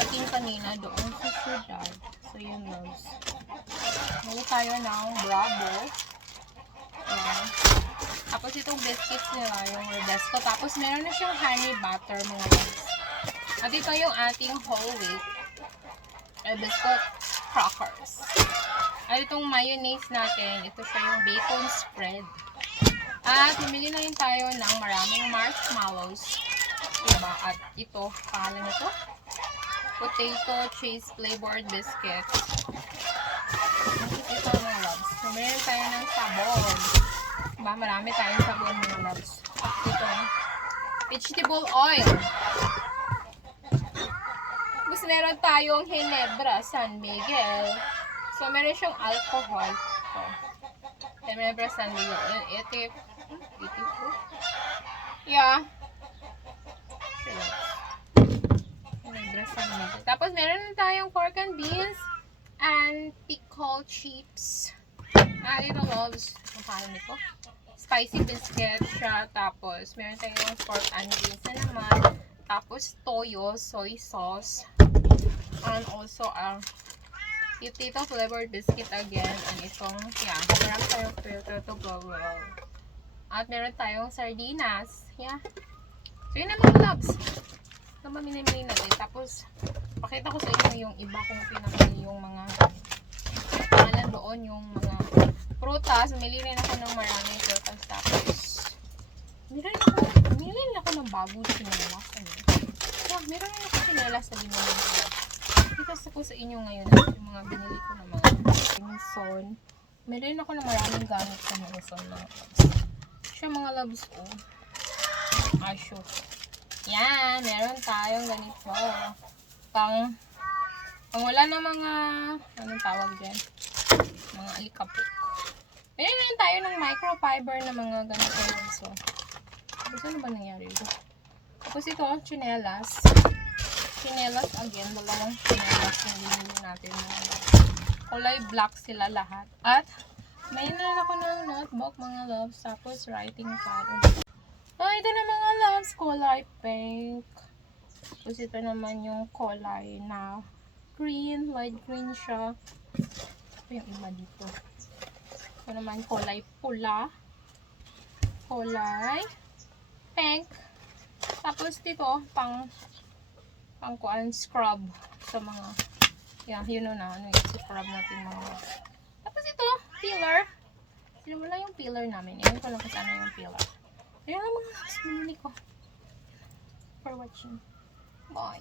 natin kanina doon sa syudad. So, yun loves. Muli tayo ng Bravo. Ayan. Tapos itong biscuits nila, yung Rodesco. Tapos meron na siyang honey butter mga loves. At ito yung ating whole wheat biscuit crackers. At itong mayonnaise natin, ito siya yung bacon spread. At bumili na rin tayo ng maraming marshmallows. Diba? At ito, pangalan nito, potato cheese flavored biscuits. Ito mga loves. Bumili tayo ng sabon. Diba? Marami tayong sabon mga loves. Ito, vegetable oil. Tapos meron tayong Ginebra San Miguel. So, meron siyang alcohol. Ito. Ginebra San Miguel. Ito. Yeah. Ginebra San Miguel. Tapos, meron na tayong pork and beans and pickle chips. Ito loves. Ang pangalan nito? Spicy biscuit siya. Tapos, meron tayong pork and beans na naman. Tapos, toyo, soy sauce. And also, yung Tito flavored biscuit again. And itong, yeah, meron tayong filter to go well. At meron tayong sardinas. Yeah. So, yun na mga loves. Ito ba minimili natin. Tapos, pakita ko sa inyo yung iba kong pinamili yung mga pangalan doon, yung mga prutas. Mili rin ako ng maraming prutas. Tapos, mili rin ako ng bagong sinelas. Yeah, meron rin ako sinelas na binili ko. Kita ko sa inyo ngayon yung mga binili ko ng mga Mason. Meron ako ng maraming gamit sa Mason mga loves. Siya mga loves ko. Shoot. Yan, meron tayong ganito. Pang wala na mga, anong tawag dyan? Mga alikapit. Meron rin tayo ng microfiber na mga ganito loves. So, ano ba nangyari ito? Tapos ito, chinelas. Chinelas again, dalawang chinelas yung binili natin. Kulay black sila lahat. At may na ako ng notebook mga loves. Tapos writing pad. Ito na mga loves, kulay pink. Tapos ito naman yung kulay na green, light green siya. Ito yung iba dito. Ito naman kulay pula. Kulay pink. Tapos dito, pang kuan scrub sa mga, yeah, you know na, ano yung scrub natin mga. Tapos ito, peeler. Sino mo lang yung peeler namin. Ayan ko lang kung sana yung peeler. Ayan lang mga minili ko. For watching. Bye.